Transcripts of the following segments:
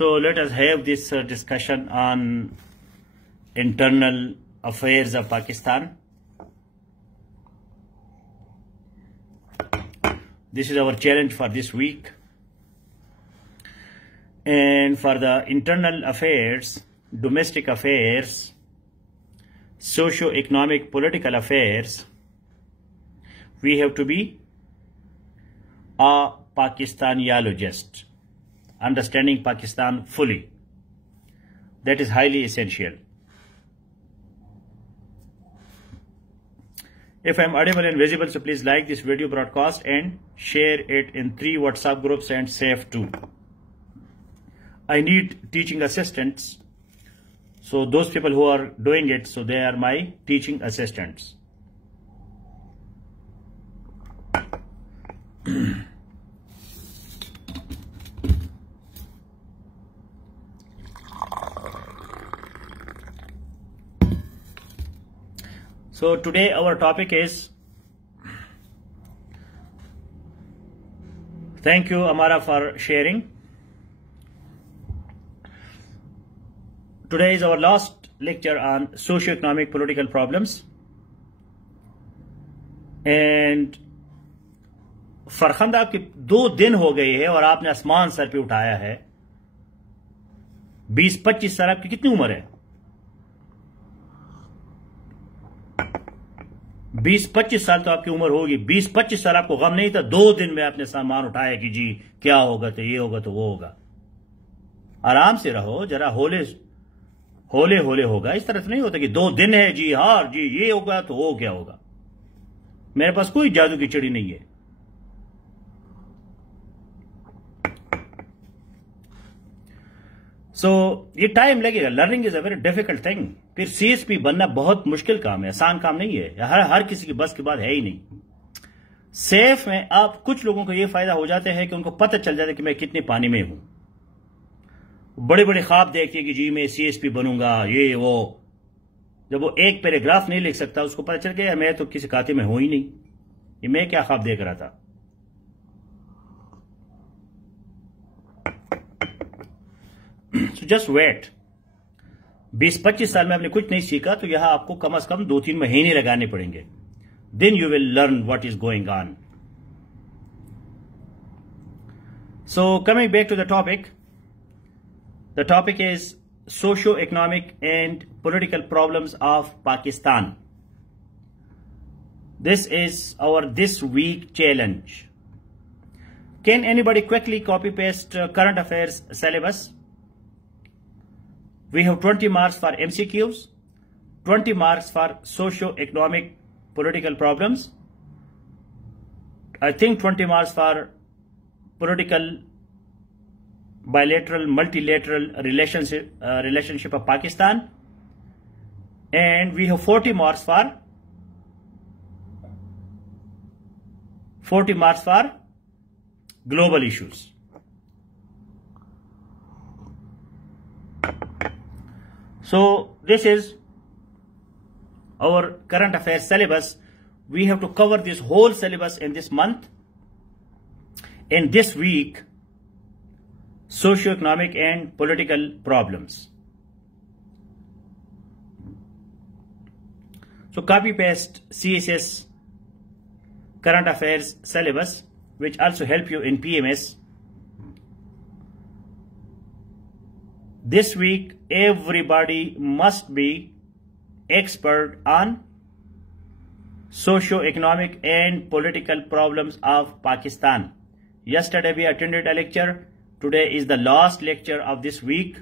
So let us have this discussion on internal affairs of Pakistan. This is our challenge for this week. And for the internal affairs, domestic affairs, socio-economic, political affairs, we have to be a Pakistaniologist, understanding Pakistan fully. That is highly essential. If I am audible and visible, so please like this video broadcast and share it in 3 WhatsApp groups and save 2. I need teaching assistants. So those people who are doing it, so they are my teaching assistants. So today our topic is, thank you Amara for sharing. Today is our last lecture on socio-economic political problems. And फरखंद आपके 2 दिन हो गए हैं और आपने आसमान sir पे उठाया है। 20-25 साल, आपकी कितनी उम्र है? 20-25 साल तो आपकी उम्र होगी। 20-25 साल आपको गम नहीं था, 2 दिन में आपने सामान उठाया कि जी क्या होगा तो ये होगा तो वो होगा। आराम से रहो, जरा होले होगा। इस तरह से नहीं होता कि 2 दिन है जी, हाँ जी ये होगा तो वो क्या होगा। मेरे पास कोई जादू की चिड़ी नहीं है। ये टाइम लगेगा। Learning is a very difficult thing. फिर सीएसपी बनना बहुत मुश्किल काम है, आसान काम नहीं है। हर किसी की बस की बात है ही नहीं। सेफ में आप कुछ लोगों को यह फायदा हो जाते हैं कि उनको पता चल जाता है कि मैं कितने पानी में हूं। बड़े बड़े ख्वाब देखते कि जी मैं सीएसपी बनूंगा, ये वो। जब वो एक पैराग्राफ नहीं लिख सकता, उसको पता चल गया मैं तो किसी खाते में हूं ही नहीं, ये मैं क्या ख्वाब देख रहा था। So just wait. 20-25 साल में आपने कुछ नहीं सीखा तो यहां आपको कम से कम 2-3 महीने लगाने पड़ेंगे. Then you will learn what is going on. So coming back to the topic is socio-economic and political problems of Pakistan. This is our this week challenge. Can anybody quickly copy paste current affairs syllabus? We have 20 marks for MCQs, 20 marks for socio-economic political problems. I think 20 marks for political, bilateral, multilateral relationship of Pakistan. And we have 40 marks for global issues. So this is our current affairs syllabus. We have to cover this whole syllabus in this month. In this week, socio-economic and political problems. So copy paste CSS current affairs syllabus, which also help you in PMS. This week, everybody must be expert on socio-economic and political problems of Pakistan. Yesterday we attended a lecture. Today is the last lecture of this week.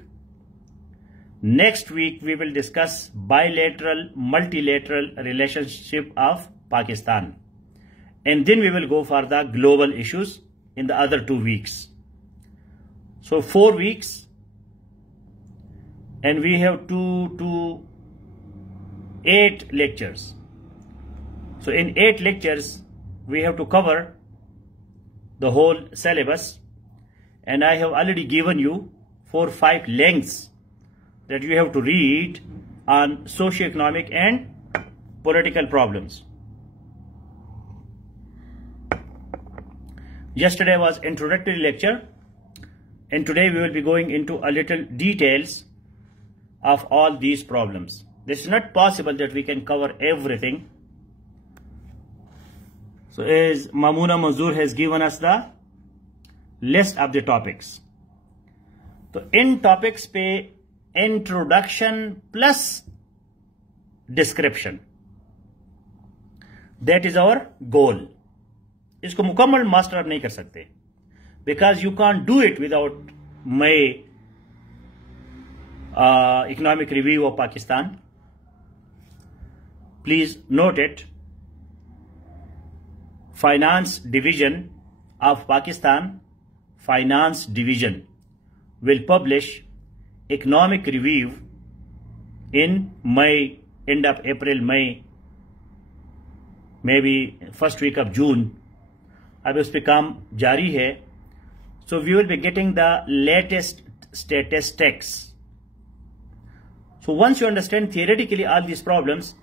Next week we will discuss bilateral, multilateral relationship of Pakistan. And then we will go for the global issues in the other 2 weeks. So 4 weeks. And we have 2 to 8 lectures. So in 8 lectures, we have to cover the whole syllabus. And I have already given you 4 or 5 lengths that you have to read on socio-economic and political problems. Yesterday was introductory lecture. and today we will be going into a little details of all these problems. This is not possible that we can cover everything. So as Mamuna Mazur has given us the list of the topics. तो इन topics पे introduction plus description, that is our goal. इसको मुकम्मल master आप नहीं कर सकते, because you can't do it without my economic review of Pakistan. Please note it. Finance division of Pakistan, finance division will publish economic review in May, end of April, May, maybe first week of June. अब उस पे काम जारी है. So we will be getting the latest statistics. So once you understand theoretically all these problems,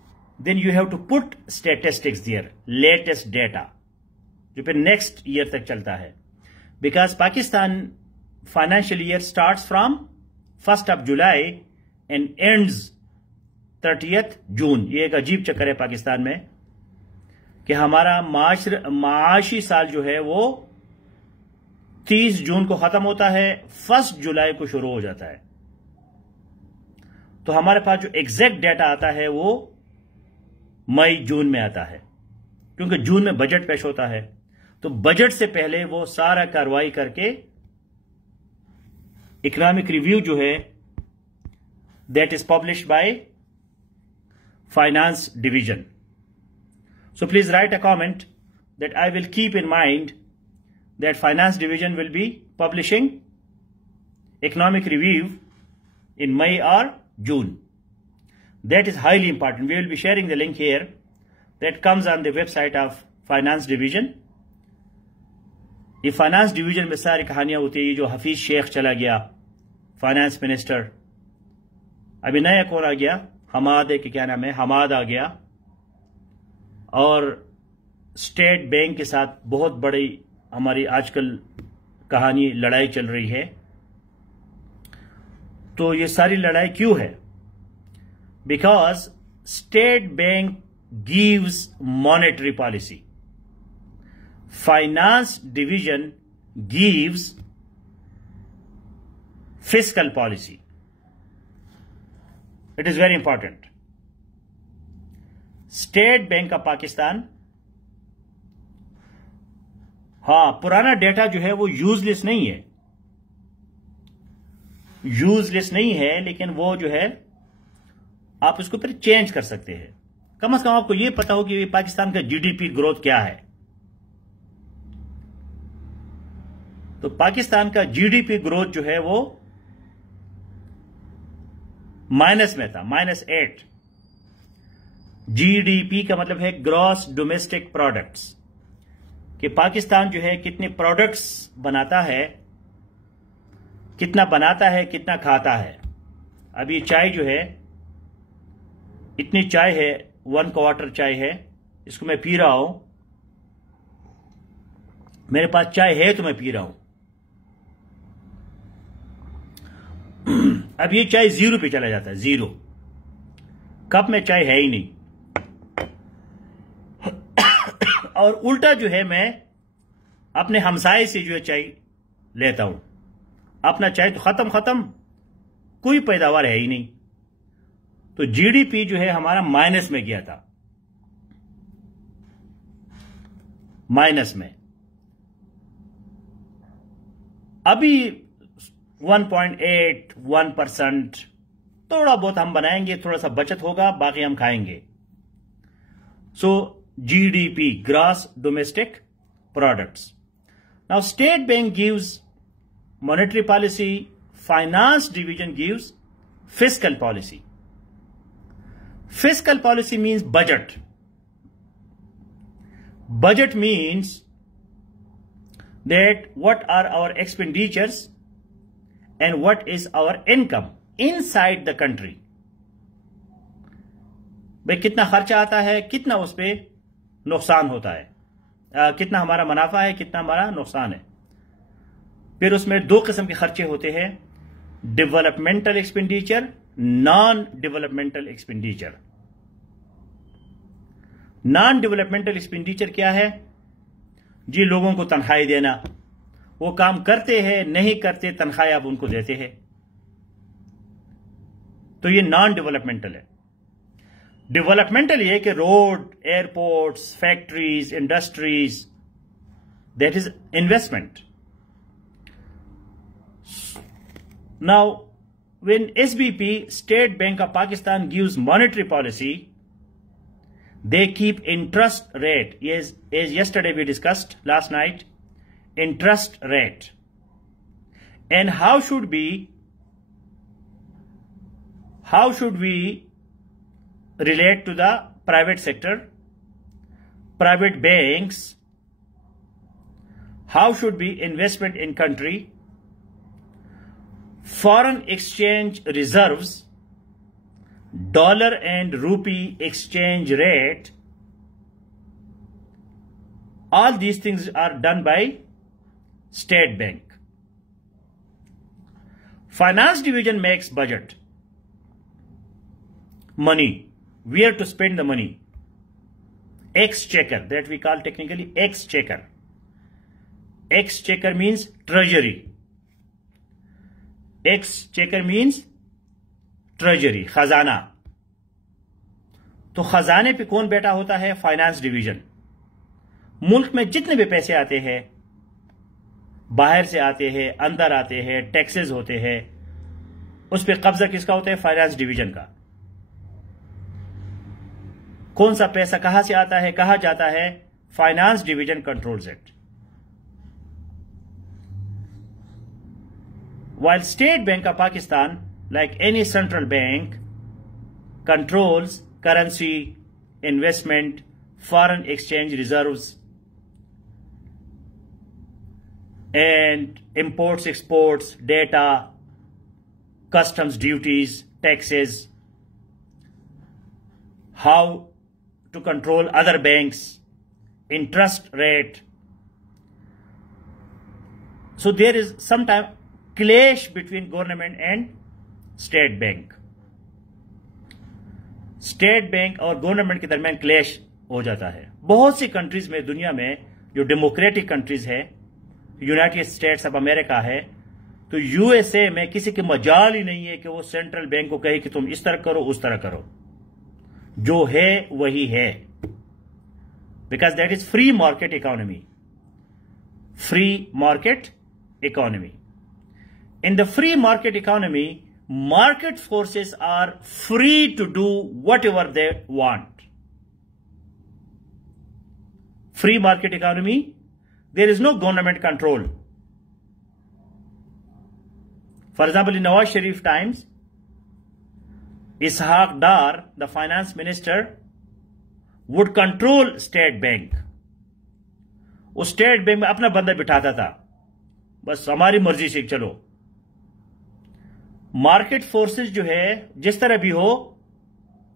then you have to put statistics there, latest data, जो फिर next year तक चलता है. Because Pakistan financial year starts from 1st of July and ends 30th June. ये एक अजीब चक्कर है पाकिस्तान में कि हमारा माशी साल जो है वो 30 जून को खत्म होता है, 1 जुलाई को शुरू हो जाता है. तो हमारे पास जो एग्जैक्ट डेटा आता है वो मई जून में आता है, क्योंकि जून में बजट पेश होता है. तो बजट से पहले वो सारा कार्रवाई करके इकोनॉमिक रिव्यू जो है that is published by finance division. So please write a comment that I will keep in mind that finance division will be publishing economic review in May और June. That is highly important. We will be sharing the link here that comes on the website of Finance Division. ये finance division में सारी कहानियां होती है. जो हफीज शेख चला गया फाइनेंस मिनिस्टर, अभी नया कौन आ गया, हमाद है कि क्या नाम है, हमाद आ गया. और स्टेट बैंक के साथ बहुत बड़ी हमारी आजकल कहानी लड़ाई चल रही है. तो ये सारी लड़ाई क्यों है? Because State Bank gives monetary policy. Finance Division gives fiscal policy. It is very important. State Bank of Pakistan, हाँ, पुराना डेटा जो है वो यूजलेस नहीं है, यूजलेस नहीं है, लेकिन वो जो है आप इसको फिर चेंज कर सकते हैं. कम से कम आपको यह पता हो कि पाकिस्तान का जीडीपी ग्रोथ क्या है. तो पाकिस्तान का जीडीपी ग्रोथ जो है वो माइनस में था, -8. जीडीपी का मतलब है ग्रॉस डोमेस्टिक प्रोडक्ट्स, कि पाकिस्तान जो है कितने प्रोडक्ट्स बनाता है, कितना बनाता है, कितना खाता है. अब ये चाय जो है, इतनी चाय है, 1 क्वार्टर चाय है, इसको मैं पी रहा हूं, मेरे पास चाय है तो मैं पी रहा हूं. अब ये चाय 0 पे चला जाता है, 0 कप में चाय है ही नहीं. और उल्टा जो है मैं अपने हमसाये से जो है चाय लेता हूं, अपना चाय तो खत्म, कोई पैदावार है ही नहीं. तो जीडीपी जो है हमारा माइनस में गया था, माइनस में. अभी 1.8-1%, थोड़ा बहुत हम बनाएंगे, थोड़ा सा बचत होगा, बाकी हम खाएंगे. So GDP, gross domestic products. Now state bank gives monetary policy, finance division gives fiscal policy. Fiscal policy means budget. Budget means that what are our expenditures and what is our income inside the country. भाई कितना खर्चा आता है, कितना उस पे नुकसान होता है, कितना हमारा मुनाफा है, कितना हमारा नुकसान है. फिर उसमें दो किस्म के खर्चे होते हैं, developmental expenditure, non developmental expenditure. Non developmental expenditure क्या है जी? लोगों को तनख्वाही देना, वो काम करते हैं नहीं करते, तनख्वाही आप उनको देते हैं, तो ये नॉन डेवलपमेंटल है। डेवलपमेंटल ये कि road, airports, factories, industries, that is investment. Now when SBP, State Bank of Pakistan, gives monetary policy, they keep interest rate, as yesterday we discussed last night, interest rate. And how should we relate to the private sector, private banks? How should be investment in country? Foreign exchange reserves, dollar and rupee exchange rate, all these things are done by State Bank. Finance division makes budget, money, where to spend the money, exchequer, that we call technically exchequer. Exchequer means treasury. Exchequer means treasury, खजाना। तो खजाने पे कौन बैठा होता है? Finance division. मुल्क में जितने भी पैसे आते हैं, बाहर से आते हैं, अंदर आते हैं, टैक्सेस होते हैं, उस पे कब्जा किसका होता है? फाइनेंस डिवीजन का। कौन सा पैसा कहां से आता है, कहां जाता है? Finance division controls it. While State Bank of Pakistan, like any central bank, controls currency, investment, foreign exchange reserves, and imports, exports, data, customs duties, taxes, how to control other banks, interest rate. So there is sometimes clash between government and State Bank. State Bank और government के दरमियान clash हो जाता है। बहुत सी countries में, दुनिया में जो डेमोक्रेटिक कंट्रीज है, यूनाइटेड स्टेट्स ऑफ अमेरिका है, तो यूएसए में किसी की मजाल ही नहीं है कि वो सेंट्रल बैंक को कहे कि तुम इस तरह करो, उस तरह करो। जो है वही है, because that is free market economy. Free market economy. In the free market economy, market forces are free to do whatever they want. Free market economy, there is no government control. For example, in Nawaz Sharif times, Ishaq Dar, the finance minister, would control State Bank. उस state bank में अपना बंदा बिठाता था, बस हमारी मर्जी से चलो। मार्केट फोर्सेस जो है, जिस तरह भी हो,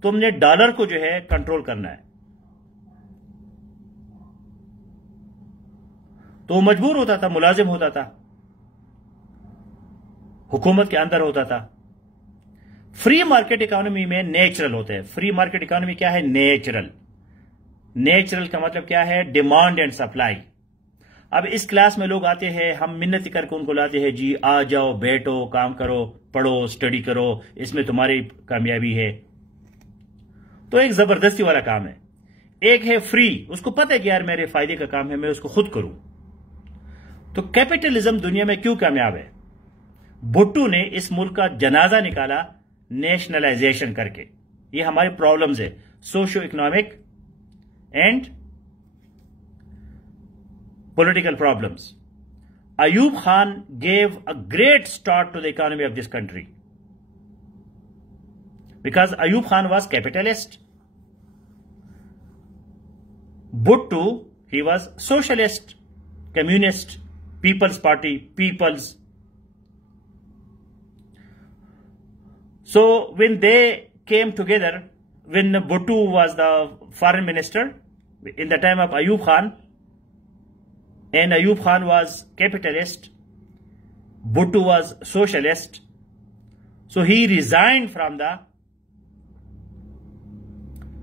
तुमने डॉलर को जो है कंट्रोल करना है, तो वो मजबूर होता था, मुलाजिम होता था, हुकूमत के अंदर होता था। फ्री मार्केट इकोनॉमी में नेचुरल होते हैं। फ्री मार्केट इकोनॉमी क्या है? नेचुरल। नेचुरल का मतलब क्या है? Demand and supply. अब इस क्लास में लोग आते हैं, हम मिन्नत करके उनको लाते हैं, जी आ जाओ, बैठो, काम करो, पढ़ो, स्टडी करो, इसमें तुम्हारी कामयाबी है। तो एक जबरदस्ती वाला काम है। एक है फ्री, उसको पता है कि यार मेरे फायदे का काम है, मैं उसको खुद करूं। तो कैपिटलिज्म दुनिया में क्यों कामयाब है? भुट्टो ने इस मुल्क का जनाजा निकाला नेशनलाइजेशन करके। ये हमारी प्रॉब्लम्स है, socio economic and political problems. Ayub Khan gave a great start to the economy of this country because Ayub Khan was capitalist. Bhutto, he was socialist, communist, People's Party, People's. So when they came together, when Bhutto was the foreign minister in the time of Ayub Khan, and Ayub Khan was capitalist, Bhutto was socialist, so he resigned from the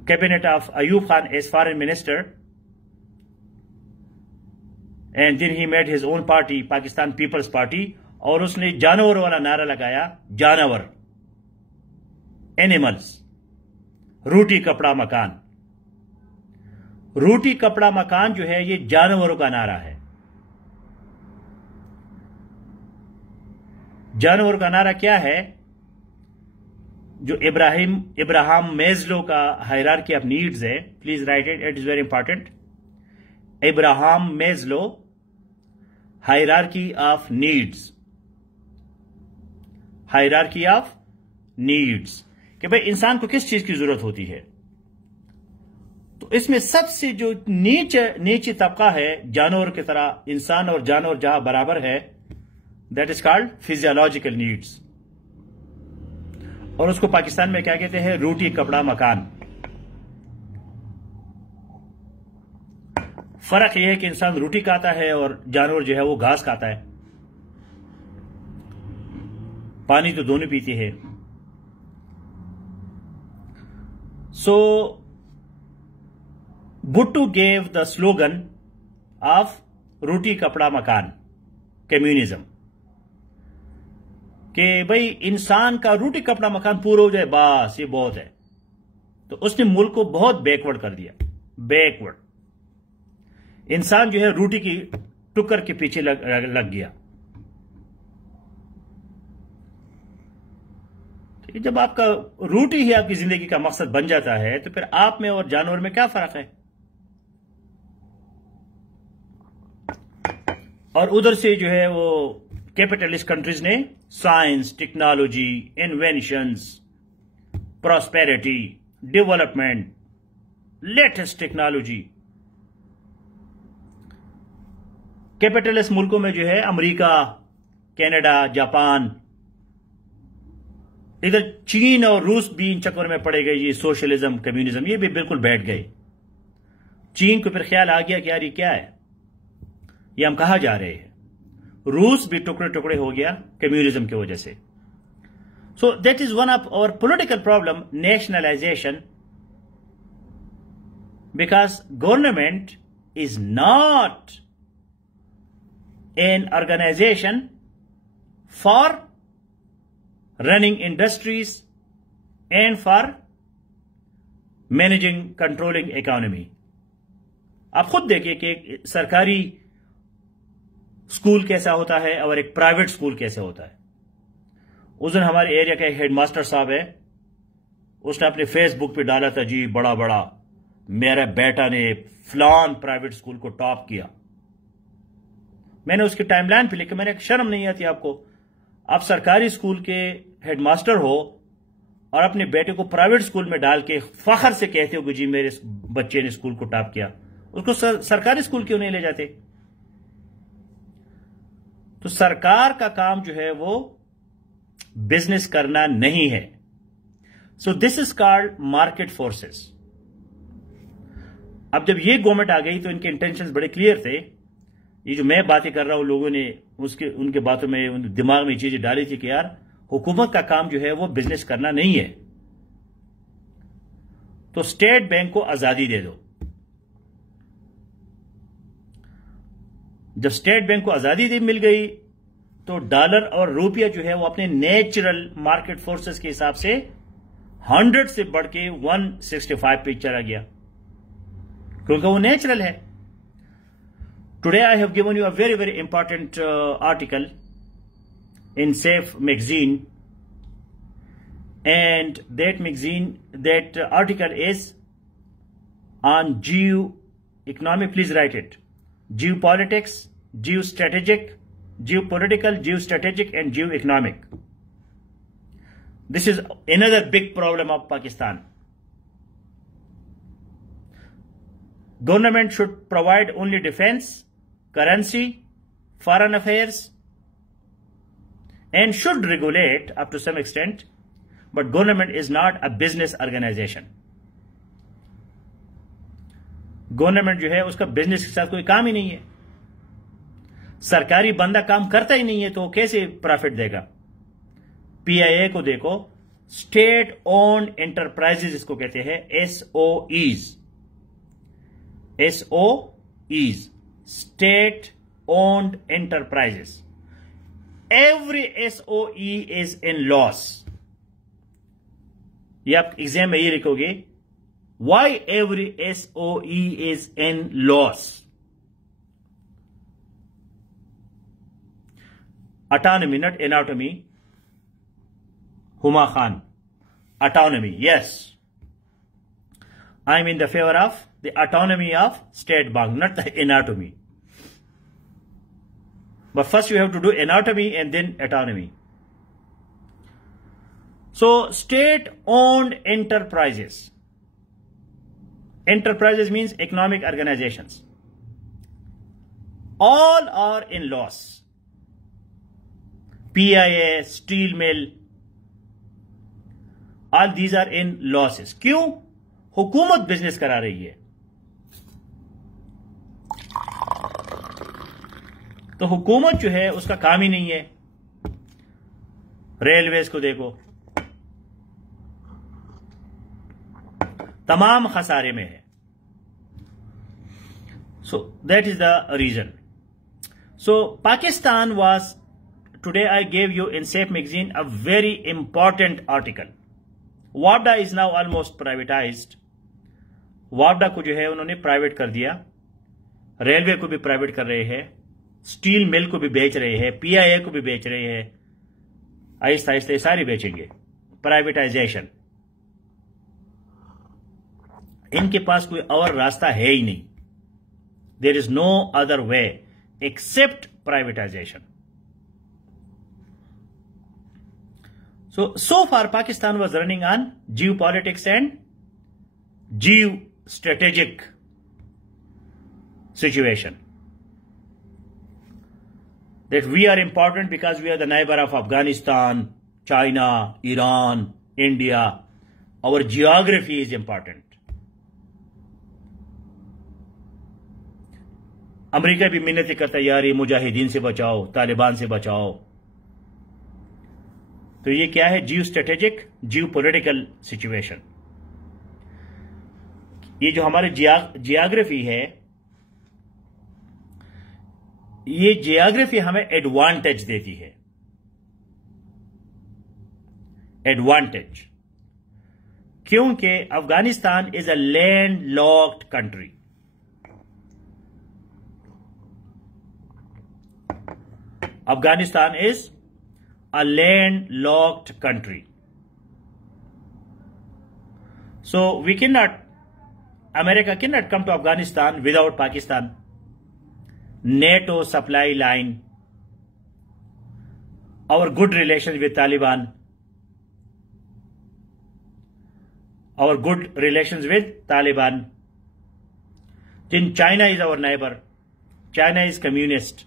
cabinet of Ayub Khan as foreign minister, and then he made his own party, Pakistan People's Party, और उसने जानवर वाला नारा लगाया, जानवर, animals, रोटी कपड़ा मकान। रोटी कपड़ा मकान जो है ये जानवरों का नारा है। जानवरों का नारा क्या है? जो इब्राहिम मेज़लो का हायरार्की ऑफ नीड्स है, please write it, it is very important. Abraham Maslow hierarchy of needs, hierarchy of needs, कि भाई इंसान को किस चीज की जरूरत होती है। तो इसमें सबसे जो नीचे तबका है, जानवर की तरह, इंसान और जानवर जहां बराबर है, that is called physiological needs, और उसको पाकिस्तान में क्या कहते हैं? रोटी कपड़ा मकान। फर्क यह है कि इंसान रोटी खाता है और जानवर जो है वो घास खाता है, पानी तो दोनों पीते हैं। So Bhutto gave the slogan of roti kapda makaan communism, कि भाई इंसान का रोटी कपड़ा मकान पूरा हो जाए, बस ये बहुत है। तो उसने मुल्क को बहुत बैकवर्ड कर दिया, बैकवर्ड। इंसान जो है रोटी की टुक्कर के पीछे लग गया। जब आपका रोटी ही आपकी जिंदगी का मकसद बन जाता है, तो फिर आप में और जानवर में क्या फर्क है? और उधर से जो है वो कैपिटलिस्ट कंट्रीज ने science, technology, inventions, prosperity, development, latest technology, capitalist मुल्कों में जो है अमेरिका, कनाडा, जापान, इधर चीन और रूस भी इन चक्कर में पड़े गए। ये सोशलिज्म, कम्युनिज्म, ये भी बिल्कुल बैठ गए। चीन को फिर ख्याल आ गया कि यार ये क्या है, ये हम कहां जा रहे हैं। रूस भी टुकड़े टुकड़े हो गया कम्युनिज्म की वजह से। So that is one of our political problem, nationalization, because government is not an organization for running industries and for managing, controlling economy। आप खुद देखिए कि एक सरकारी स्कूल कैसा होता है और एक प्राइवेट स्कूल कैसे होता है। उस दिन हमारे एरिया का एक हेडमास्टर साहब है, उसने अपने फेसबुक पे डाला था, जी बड़ा बड़ा मेरा बेटा ने फलान प्राइवेट स्कूल को टॉप किया। मैंने उसकी टाइमलाइन पे लिखा, मैंने शर्म नहीं आती आपको? आप सरकारी स्कूल के हेडमास्टर हो और अपने बेटे को प्राइवेट स्कूल में डाल के फखर से कहते हो कि जी मेरे बच्चे ने स्कूल को टॉप किया। उसको सरकारी स्कूल क्यों नहीं ले जाते? तो सरकार का काम जो है वो बिजनेस करना नहीं है। So this is called market forces. अब जब ये गवर्नमेंट आ गई तो इनके इंटेंशंस बड़े क्लियर थे। ये जो मैं बातें कर रहा हूं, लोगों ने उनके बातों में, उनके दिमाग में चीजें डाली थी कि यार हुकूमत का काम जो है वो बिजनेस करना नहीं है, तो स्टेट बैंक को आजादी दे दो। जब स्टेट बैंक को आजादी मिल गई तो डॉलर और रुपया जो है वो अपने नेचुरल मार्केट फोर्सेस के हिसाब से 100 से बढ़ के 165 पे चला गया, क्योंकि वो नेचुरल है। Today I have given you a very, very important article in Safe magazine, and that article is on geoeconomic, please write it, geopolitics, geostrategic, geopolitical, geostrategic and geoeconomic. This is another big problem of Pakistan. Government should provide only defense, currency, foreign affairs, and should regulate up to some extent, but government is not a business organization. Government जो है उसका business के साथ कोई काम ही नहीं है। सरकारी बंदा काम करता ही नहीं है तो कैसे प्रॉफिट देगा? पीआईए को देखो, स्टेट ओन्ड एंटरप्राइजेज इसको कहते हैं, SOEs, SOEs, state owned enterprises. Every SOE is in loss. ये आप एग्जाम में ये लिखोगे, why every SOE is in loss. Autonomy, not anatomy. Huma Khan. Autonomy, yes. I'm in the favor of the autonomy of State Bank, not the anatomy. But first you have to do anatomy and then autonomy. So, state-owned enterprises. Enterprises means economic organizations. All are in loss. PIA, steel mill, all these are in losses. क्यों? हुकूमत business करा रही है। तो हुकूमत जो है उसका काम ही नहीं है। रेलवेज को देखो, तमाम खसारे में है। So that is the reason. So Pakistan was, today I gave you in Safe Magazine a very important article. WAPDA is now almost privatized. WAPDA को जो है उन्होंने प्राइवेट कर दिया, रेलवे को भी प्राइवेट कर रहे हैं, स्टील मिल को भी बेच रहे हैं, पीआईए को भी बेच रहे हैं, आहिस्ता आहिस्ता सारी बेचेंगे। प्राइवेटाइजेशन, इनके पास कोई और रास्ता है ही नहीं। There is no other way except privatization. So far Pakistan was running on geopolitics and geostrategic situation. That we are important because we are the neighbor of Afghanistan, China, Iran, India. Our geography is important. America भी मिन्नतें करता है, यार ये मुजाहिदीन से बचाओ, तालिबान से बचाओ। तो ये क्या है? जियो स्ट्रेटेजिक, जियो पॉलिटिकल सिचुएशन। ये जो हमारे जियोग्राफी है, ये जियोग्राफी हमें एडवांटेज देती है। एडवांटेज क्योंकि Afghanistan is a land locked country. Afghanistan is a landlocked country. So we cannot, America cannot come to Afghanistan without Pakistan. NATO supply line, our good relations with Taliban, our good relations with Taliban. Then China is our neighbor. China is communist.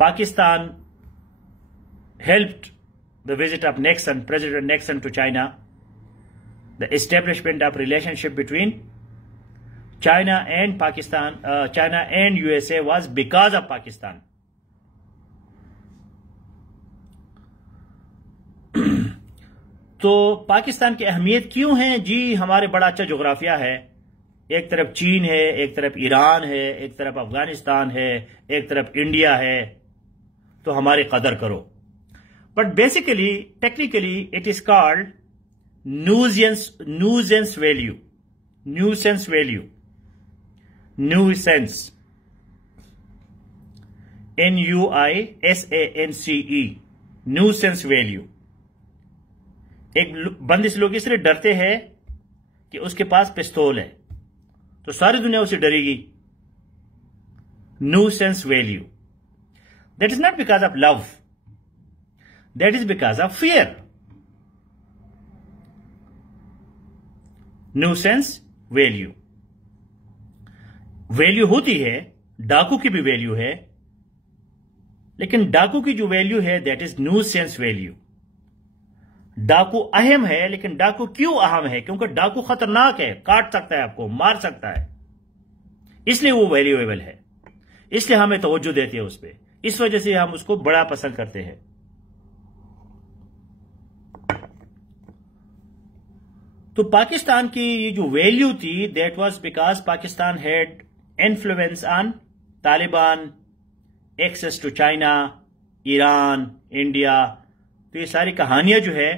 Pakistan helped the visit of Nixon, President Nixon to China, the establishment of relationship between China and Pakistan, China and USA was because of Pakistan. तो पाकिस्तान की अहमियत क्यों है जी? हमारे बड़ा अच्छा जोग्राफिया है। एक तरफ चीन है, एक तरफ ईरान है, एक तरफ अफगानिस्तान है, एक तरफ इंडिया है, तो हमारी कदर करो। But basically technically it is called nuisance value, nuisance value, nuisance, NUISANCE, nuisance value. एक बंदे से लोग इसलिए डरते हैं कि उसके पास पिस्तौल है, तो सारी दुनिया उसे डरेगी। Nuisance value, that is not because of love, that is because of fear. Nuisance value, value होती है, डाकू की भी वैल्यू है, लेकिन डाकू की जो वैल्यू है दैट इज न्यूसेंस वैल्यू। डाकू अहम है, लेकिन डाकू क्यों अहम है? क्योंकि डाकू खतरनाक है, काट सकता है, आपको मार सकता है, इसलिए वो वैल्यूएबल है। इसलिए हमें तवज्जो देती है उस पर, इस वजह से हम उसको बड़ा पसंद करते हैं। तो पाकिस्तान की ये जो वैल्यू थी, that was because Pakistan had influence on Taliban, access to China, Iran, India. तो ये सारी कहानियां जो है,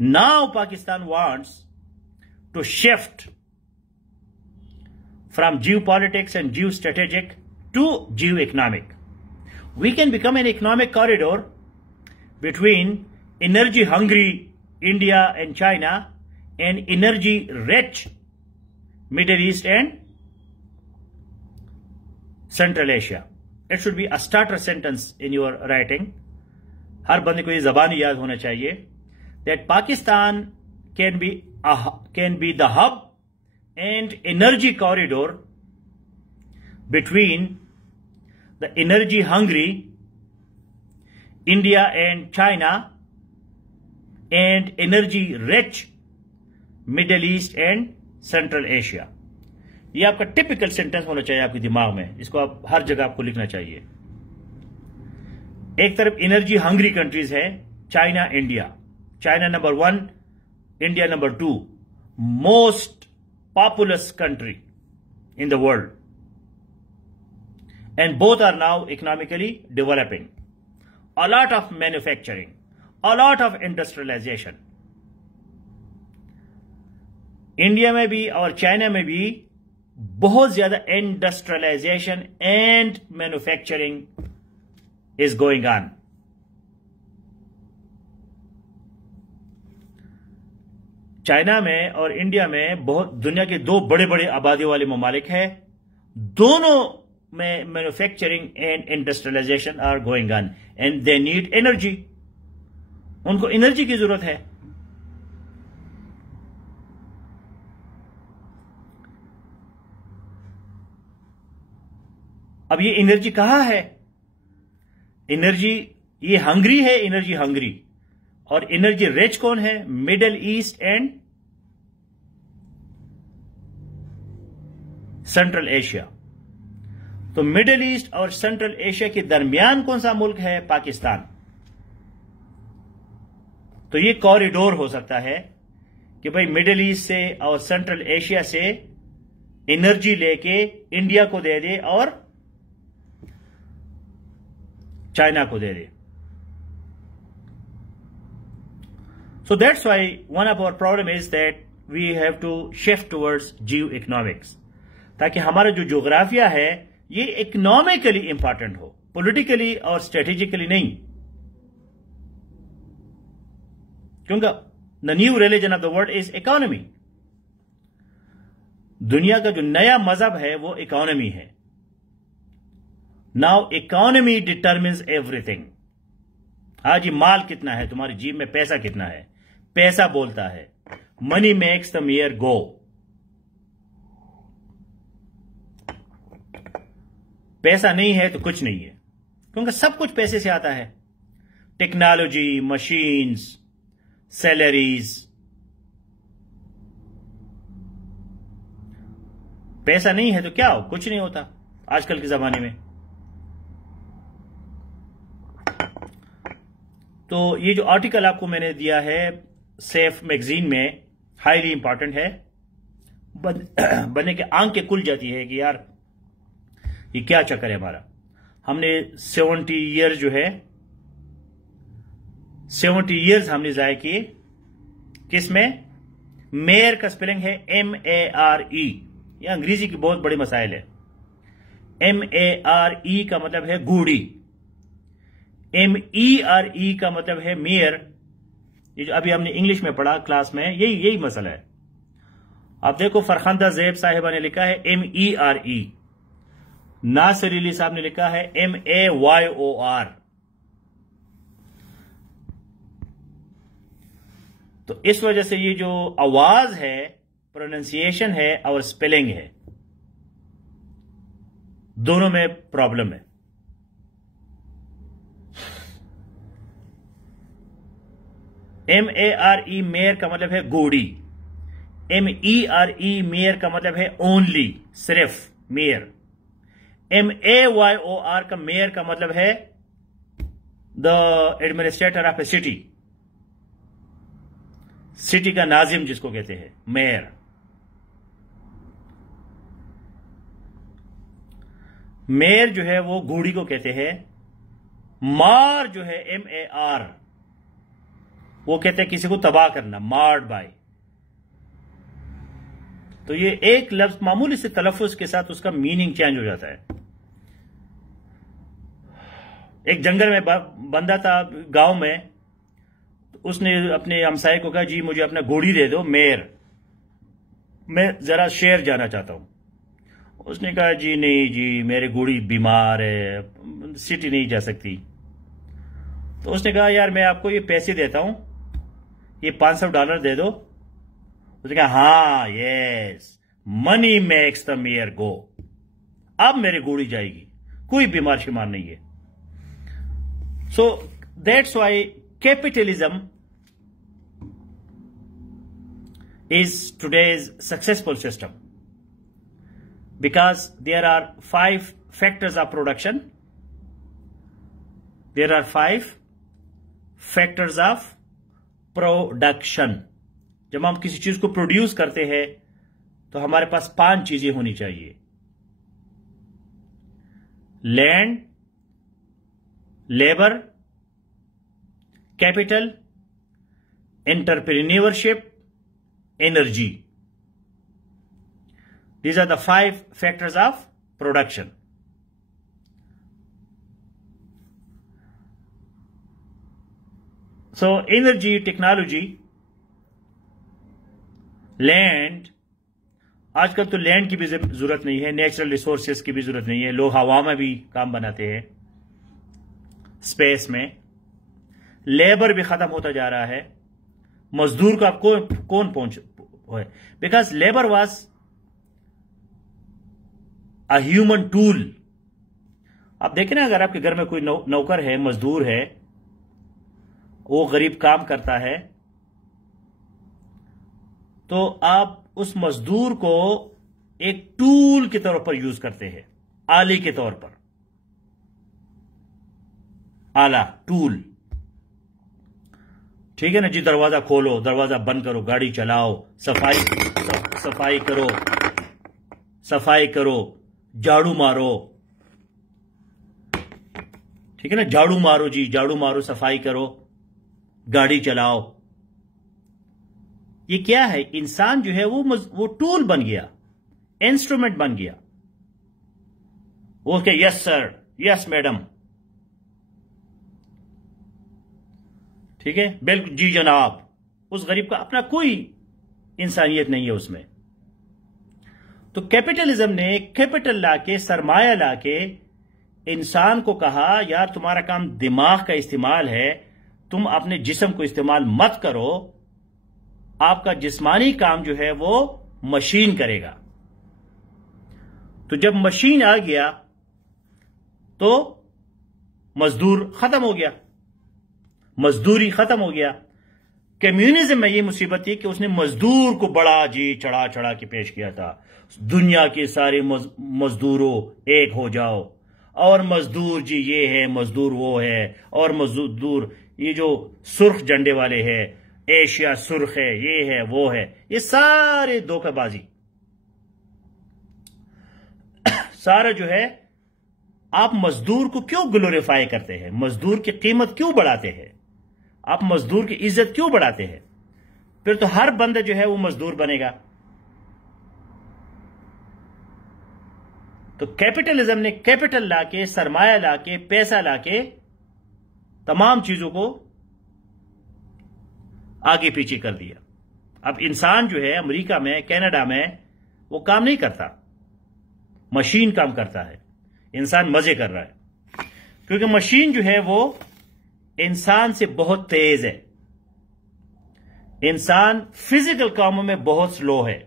now Pakistan wants to shift from geopolitics and geostrategic to geoeconomic. We can become an economic corridor between energy hungry India and China and energy rich Middle East and Central Asia. It should be a starter sentence in your writing. हर बंदे को ये ज़बानी याद होना चाहिए that Pakistan can be the hub and energy corridor between the energy hungry India and China and energy rich Middle East and Central Asia। ये आपका typical sentence होना चाहिए आपके दिमाग में, इसको आप हर जगह आपको लिखना चाहिए। एक तरफ एनर्जी हंग्री कंट्रीज है, China, India. China number 1, India number 2, most populous country in the world, and both are now economically developing, a lot of manufacturing, a lot of industrialization। India में भी और चाइना में भी बहुत ज्यादा industrialization and manufacturing is going on. China में और India में बहुत दुनिया के 2 बड़े बड़े आबादी वाले ममालिक हैं, दोनों में manufacturing and industrialization are going on and they need energy. उनको एनर्जी की जरूरत है। अब ये एनर्जी कहां है? एनर्जी ये हंगरी है, एनर्जी हंगरी। और एनर्जी रिच कौन है? Middle east and central Asia. तो मिडिल ईस्ट और सेंट्रल एशिया के दरमियान कौन सा मुल्क है? पाकिस्तान। तो ये कॉरिडोर हो सकता है कि भाई मिडिल ईस्ट से और सेंट्रल एशिया से एनर्जी लेके इंडिया को दे दे और चाइना को दे दे। So that's why one of our problem is that we have to shift towards geo economics, ताकि हमारा जो ज्योग्राफिया है ये इकोनॉमिकली इंपॉर्टेंट हो, पॉलिटिकली और स्ट्रेटेजिकली नहीं। क्योंकि the new religion of the world is economy. दुनिया का जो नया मजहब है वो इकोनॉमी है। Now economy determines everything. आज ये माल कितना है, तुम्हारी जेब में पैसा कितना है, पैसा बोलता है। मनी मेक्स द मेयर गो। पैसा नहीं है तो कुछ नहीं है, क्योंकि सब कुछ पैसे से आता है। Technology, machines, salaries. पैसा नहीं है तो क्या हो? कुछ नहीं होता आजकल के जमाने में। तो ये जो आर्टिकल आपको मैंने दिया है सेफ मैगजीन में, हाईली इंपॉर्टेंट है। बने के आंख के खुल जाती है कि यार ये क्या चक्कर है हमारा। हमने 70 ईयर जो है 70 ईयर्स हमने जाया किए किसमें? मेयर का स्पेलिंग है MARE। ये अंग्रेजी की बहुत बड़ी मसाइल है। MARE का मतलब है गूढ़ी, MERE का मतलब है मेयर। ये जो अभी हमने इंग्लिश में पढ़ा क्लास में, यही मसला है। आप देखो फरखंदा ज़ैब साहिबा ने लिखा है MERE, नासिर अली साहब ने लिखा है MAYOR। तो इस वजह से ये जो आवाज है, प्रोनाउंसिएशन है और स्पेलिंग है, दोनों में प्रॉब्लम है। MARE मेयर का मतलब है गोड़ी। MERE मेयर का मतलब है ओनली, सिर्फ मेयर। MAYOR का मेयर का मतलब है the administrator of A city, city का नाजिम जिसको कहते हैं मेयर। मेयर जो है वो घोड़ी को कहते हैं। मार जो है MAR, वो कहते हैं किसी को तबाह करना, मार्ड बाय। तो ये एक लफ्ज मामूली से तलफ्फुज के साथ उसका मीनिंग चेंज हो जाता है। एक जंगल में बंदा था गांव में, उसने अपने हमसाये को कहा जी मुझे अपना घोड़ी दे दो मेयर, मैं जरा शहर जाना चाहता हूं। उसने कहा जी नहीं जी मेरे घोड़ी बीमार है, सिटी नहीं जा सकती। तो उसने कहा यार मैं आपको ये पैसे देता हूं, ये $500 दे दो। उसने कहा हाँ yes, money makes the mare go, अब मेरी घोड़ी जाएगी, कोई बीमार शिमार नहीं है। So that's why capitalism is today's successful system, because there are 5 factors of production. There are 5 factors of production. जब हम किसी चीज को प्रोड्यूस करते हैं तो हमारे पास 5 चीजें होनी चाहिए: land, labour, capital, entrepreneurship, energy. These are the 5 factors of production. So energy, technology, land, आजकल तो लैंड की भी जरूरत नहीं है, नेचुरल रिसोर्सेस की भी जरूरत नहीं है, लोग हवा में भी काम बनाते हैं, स्पेस में। लेबर भी खत्म होता जा रहा है, मजदूर को आपको कौन पहुंच है, because labour was a human tool. आप देखें ना, अगर आपके घर में कोई नौकर है, मजदूर है, वो गरीब काम करता है, तो आप उस मजदूर को एक टूल के तौर पर यूज करते हैं, आले के तौर पर, आला, टूल। ठीक है ना जी, दरवाजा खोलो, दरवाजा बंद करो, गाड़ी चलाओ, सफाई करो, झाड़ू मारो। ठीक है ना, झाड़ू मारो जी, झाड़ू मारो, सफाई करो, गाड़ी चलाओ। ये क्या है? इंसान जो है वो टूल बन गया, इंस्ट्रूमेंट बन गया। वो क्या, यस सर, यस मैडम, ठीक है, बिल्कुल जी जनाब। उस गरीब का अपना कोई इंसानियत नहीं है उसमें। तो कैपिटलिज्म ने कैपिटल लाके, सरमाया लाके इंसान को कहा यार तुम्हारा काम दिमाग का इस्तेमाल है, तुम अपने जिस्म को इस्तेमाल मत करो, आपका जिस्मानी काम जो है वो मशीन करेगा। तो जब मशीन आ गया तो मजदूर खत्म हो गया, मजदूरी खत्म हो गया। कम्युनिज्म में यह मुसीबत थी कि उसने मजदूर को बड़ा जी चढ़ा चढ़ा के पेश किया था। दुनिया के सारे मजदूरों एक हो जाओ, और मजदूर जी ये है, मजदूर वो है, और मजदूर ये जो सुर्ख झंडे वाले हैं, एशिया सुर्ख है, ये है वो है, ये सारे धोखेबाजी। सारा जो है, आप मजदूर को क्यों ग्लोरीफाई करते हैं? मजदूर की कीमत क्यों बढ़ाते हैं? आप मजदूर की इज्जत क्यों बढ़ाते हैं? फिर तो हर बंदा जो है वो मजदूर बनेगा। तो कैपिटलिज्म ने कैपिटल लाके, सरमाया लाके, पैसा लाके तमाम चीजों को आगे पीछे कर दिया। अब इंसान जो है अमेरिका में, कनाडा में, वो काम नहीं करता, मशीन काम करता है। इंसान मजे कर रहा है, क्योंकि मशीन जो है वो इंसान से बहुत तेज है। इंसान फिजिकल कामों में बहुत स्लो है।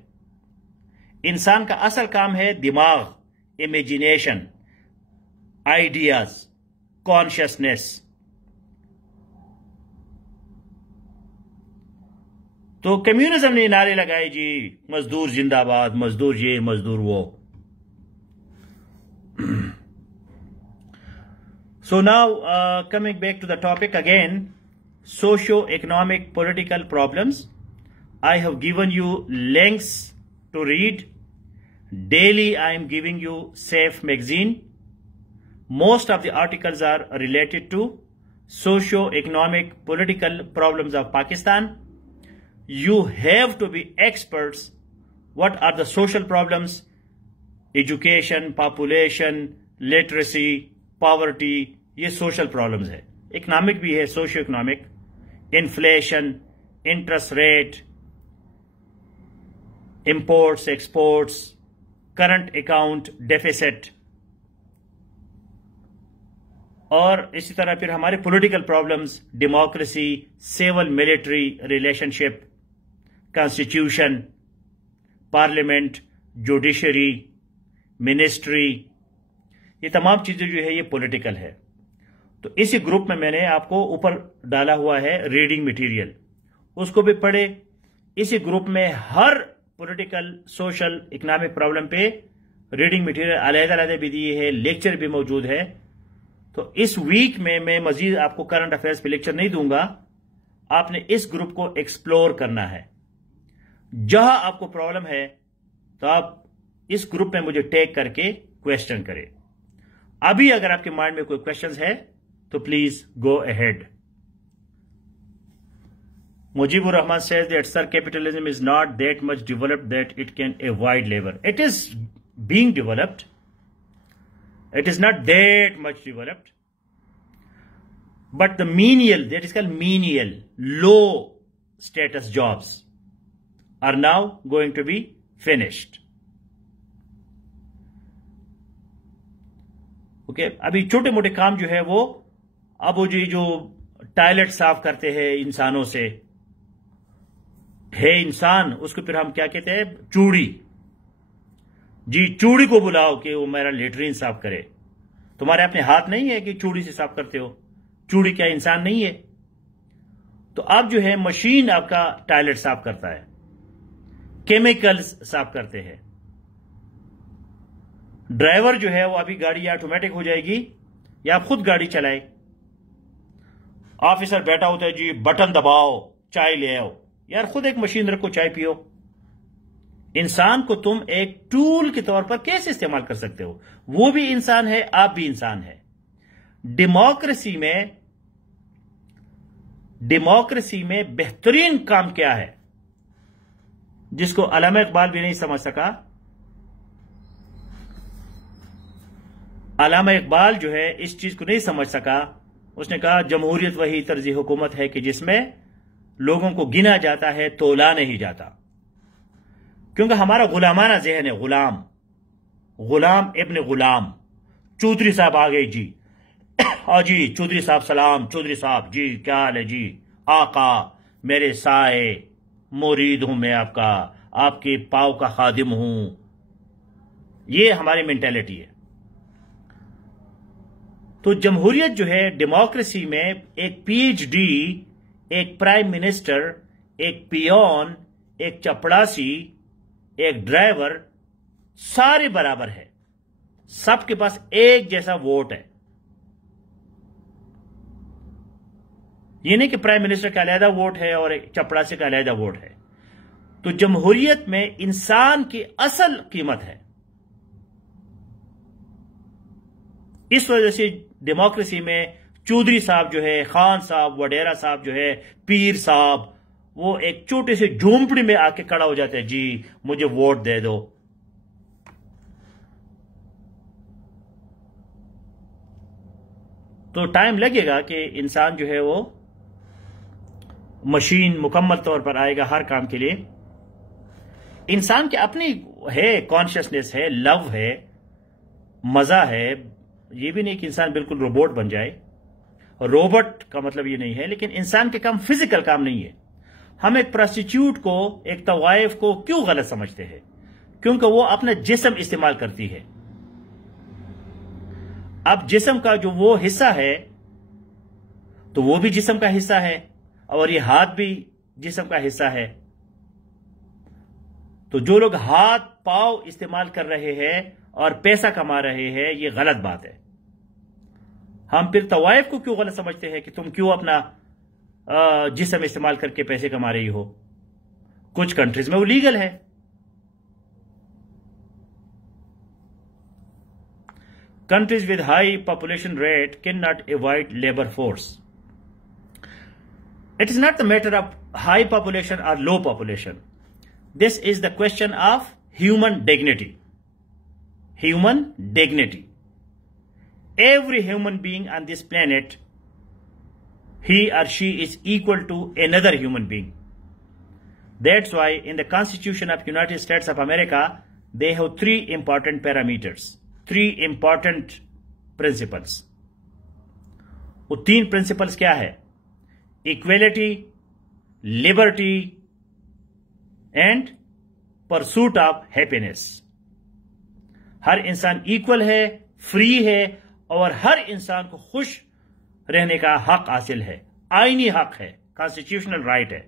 इंसान का असल काम है दिमाग, इमेजिनेशन, आइडियाज, कॉन्शियसनेस। तो कम्युनिज्म ने नारे लगाए जी, मजदूर जिंदाबाद, मजदूर ये, मजदूर वो। So now coming back to the topic again, socio-economic political problems. I have given you links to read. Daily I am giving you Safe magazine. Most of the articles are related to socio-economic political problems of Pakistan. You have to be experts. What are the social problems? Education, population, literacy, poverty, ये social problems है. Economic भी है, socio-economic. Inflation, interest rate, imports, exports, current account deficit. और इसी तरह फिर हमारे political problems, democracy, civil military relationship, constitution, parliament, judiciary, ministry, ये तमाम चीजें जो है ये पॉलिटिकल है. तो इसी ग्रुप में मैंने आपको ऊपर डाला हुआ है रीडिंग मटेरियल, उसको भी पढ़े. इसी ग्रुप में हर पॉलिटिकल, सोशल, इकोनॉमिक प्रॉब्लम पे रीडिंग मटेरियल अलग-अलग भी दिए है, लेक्चर भी मौजूद है. तो इस वीक में मैं मजीद आपको करंट अफेयर्स पे लेक्चर नहीं दूंगा. आपने इस ग्रुप को एक्सप्लोर करना है. जहां आपको प्रॉब्लम है तो आप इस ग्रुप में मुझे टैग करके क्वेश्चन करें. अभी अगर आपके माइंड में कोई क्वेश्चंस है तो please go ahead. Mujibur Rahman says that, sir, capitalism is not that much developed that it can avoid labor. It is being developed. It is not that much developed. But the menial, that is called menial, low status jobs are now going to be finished. Okay, अभी छोटे मोटे काम जो है वो, अब वो जो टॉयलेट साफ करते हैं इंसानों से, है इंसान, उसको फिर हम क्या कहते हैं, चूड़ी. जी, चूड़ी को बुलाओ कि वो मेरा लेटरिन साफ करे. तुम्हारे अपने हाथ नहीं है कि चूड़ी से साफ करते हो? चूड़ी क्या इंसान नहीं है? तो अब जो है मशीन आपका टॉयलेट साफ करता है, केमिकल्स साफ करते हैं. ड्राइवर जो है वो अभी गाड़ी ऑटोमेटिक हो जाएगी या खुद गाड़ी चलाए. ऑफिसर बैठा होता है, जी बटन दबाओ, चाय ले आओ. यार खुद एक मशीन रखो, चाय पियो. इंसान को तुम एक टूल के तौर पर कैसे इस्तेमाल कर सकते हो? वो भी इंसान है, आप भी इंसान है. डेमोक्रेसी में बेहतरीन काम क्या है जिसको अल्लामा इकबाल भी नहीं समझ सका? अल्लामा इकबाल जो है इस चीज को नहीं समझ सका. उसने कहा जमहूरियत वही तर्ज हुकूमत है कि जिसमें लोगों को गिना जाता है, तोला नहीं जाता. क्योंकि हमारा गुलामाना ज़हन है. गुलाम इब्न गुलाम. चौधरी साहब आ गए जी. जी चौधरी साहब सलाम. चौधरी साहब जी क्या हाल है जी? आका मेरे साए, मुरीद हूं मैं आपका, आपके पाव का खादिम हूं. ये हमारी मेंटेलिटी है. तो जमहूरियत जो है, डेमोक्रेसी में एक पीएचडी, एक प्राइम मिनिस्टर, एक पियोन, एक चपड़ासी, एक ड्राइवर, सारे बराबर है. सबके पास एक जैसा वोट है. ये नहीं कि प्राइम मिनिस्टर का अलहदा वोट है और एक चपड़ासी का अलहदा वोट है. तो जमहूरियत में इंसान की असल कीमत है. इस वजह से डेमोक्रेसी में चौधरी साहब जो है, खान साहब, वडेरा साहब जो है, पीर साहब, वो एक छोटे से झोंपड़ी में आके खड़ा हो जाते हैं, जी मुझे वोट दे दो. तो टाइम लगेगा कि इंसान जो है वो मशीन मुकम्मल तौर पर आएगा हर काम के लिए. इंसान की अपनी है, कॉन्शियसनेस है, लव है, मजा है. ये भी नहीं कि इंसान बिल्कुल रोबोट बन जाए. रोबोट का मतलब ये नहीं है, लेकिन इंसान के काम फिजिकल काम नहीं है. हम एक प्रोस्टिट्यूट को, एक तवाइफ को क्यों गलत समझते हैं? क्योंकि वो अपना जिस्म इस्तेमाल करती है. अब जिस्म का जो वो हिस्सा है तो वो भी जिस्म का हिस्सा है, और ये हाथ भी जिस्म का हिस्सा है. तो जो लोग हाथ पांव इस्तेमाल कर रहे हैं और पैसा कमा रहे हैं, ये गलत बात है। हम फिर तवाइफ को क्यों गलत समझते हैं कि तुम क्यों अपना जिस्म इस्तेमाल करके पैसे कमा रही हो? कुछ कंट्रीज में वो लीगल है। Countries with high population rate cannot avoid labor force. It is not the matter of high population or low population. This is the question of human dignity. Human dignity. Every human being on this planet, he or she is equal to another human being. That's why in the Constitution of United States of America, they have three important parameters. Three important principles. वो तीन principles क्या है? Equality, liberty and pursuit of happiness. हर इंसान equal है, free है और हर इंसान को खुश रहने का हक हासिल है। आईनी हक है, कॉन्स्टिट्यूशनल राइट है।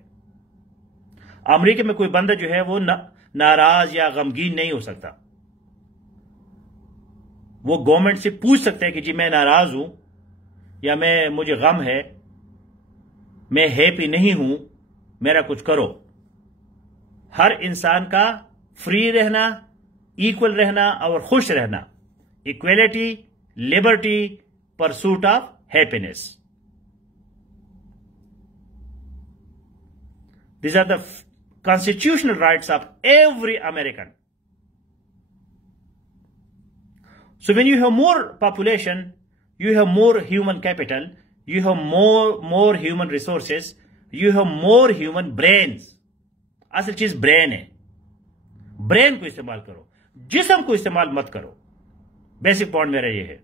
अमेरिका में कोई बंदा जो है वो नाराज या गमगीन नहीं हो सकता। वो गवर्नमेंट से पूछ सकते हैं कि जी मैं नाराज हूं या मुझे गम है, मैं हैप्पी नहीं हूं, मेरा कुछ करो। हर इंसान का फ्री रहना, इक्वल रहना और खुश रहना, equality, liberty, pursuit of happiness. These are the constitutional rights of every American. So when you have more population, you have more human capital, you have more human resources, you have more human brains. असल चीज brain है। Brain को इस्तेमाल करो, जिस्म को इस्तेमाल मत करो। बेसिक पॉइंट मेरा ये है।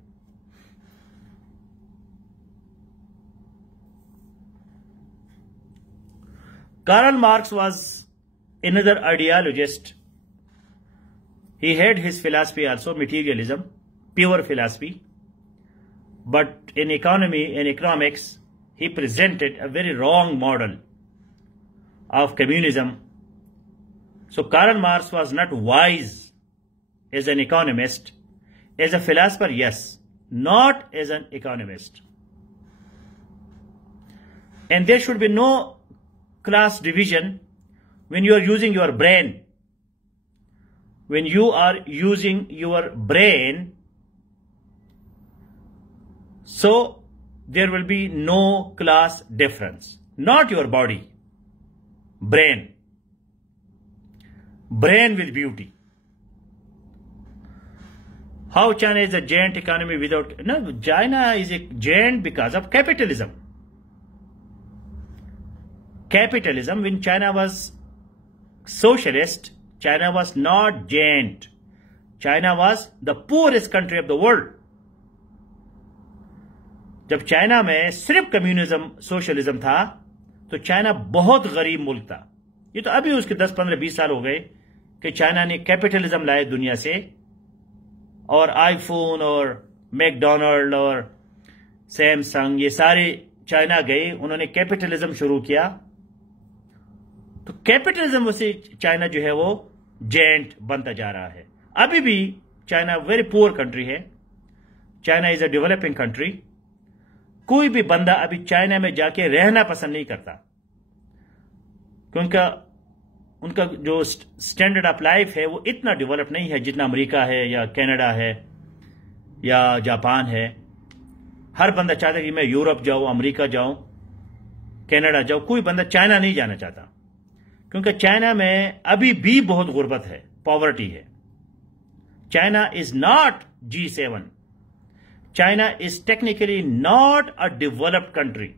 Karl Marx was another ideologist. He had his philosophy also, materialism, pure philosophy. But in economy and economics, he presented a very wrong model of communism. So Karl Marx was not wise as an economist. As a philosopher, yes, not as an economist. And there should be no class division when you are using your brain. When you are using your brain, so there will be no class difference. Not your body. Brain. Brain with beauty. How China is a giant economy without... No, China is a giant because of capitalism. Capitalism, when China was socialist, China was not giant. China was the poorest country of the world. जब China में सिर्फ communism, socialism था, तो China बहुत गरीब मुल्क था। ये तो अभी उसके 10, 15, 20 साल हो गए कि चाइना ने कैपिटलिज्म लाए दुनिया से, और आईफोन और मैकडोनल्ड और सैमसंग ये सारे चाइना गए, उन्होंने कैपिटलिज्म शुरू किया। तो कैपिटलिज्म से चाइना जो है वो जेंट बनता जा रहा है। अभी भी चाइना वेरी पुअर कंट्री है। China is a developing country. कोई भी बंदा अभी चाइना में जाके रहना पसंद नहीं करता, क्योंकि उनका जो स्टैंडर्ड ऑफ लाइफ है वो इतना डेवलप नहीं है जितना अमेरिका है या कनाडा है या जापान है। हर बंदा चाहता है कि मैं यूरोप जाऊं, अमेरिका जाऊं, कनाडा जाऊं। कोई बंदा चाइना नहीं जाना चाहता, क्योंकि चाइना में अभी भी बहुत गुर्बत है, पॉवर्टी है। China is not G7. China is technically not a developed country.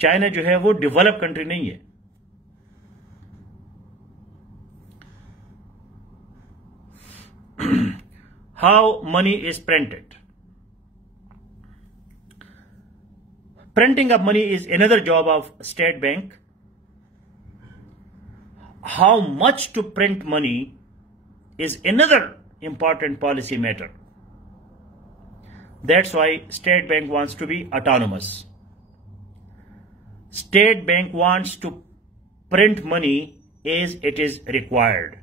China जो है वो डेवलप कंट्री नहीं है। How money is printed. Printing of money is another job of State Bank. How much to print money is another important policy matter. That's why State Bank wants to be autonomous. State Bank wants to print money as it is required.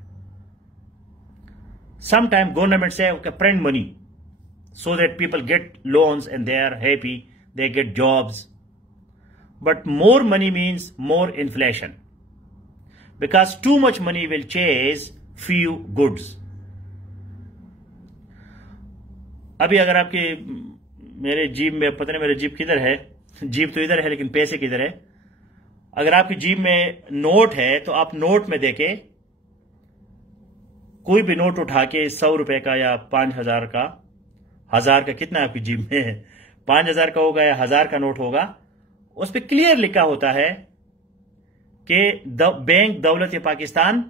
Sometimes government say, okay, print money so that people get loans and they are happy, they get jobs. But more money means more inflation, because too much money will chase few goods. अभी अगर आपके मेरे जीब में, पता नहीं मेरे जीब किधर है, जीब तो इधर है लेकिन पैसे किधर है। अगर आपकी जीब में नोट है तो आप नोट में देके कोई भी नोट उठा के 100 रुपए का या 5000 का, 1000 का कितना आपकी जीब में है, 5000 का होगा या 1000 का नोट होगा, उस पर क्लियर लिखा होता है कि बैंक दौलत पाकिस्तान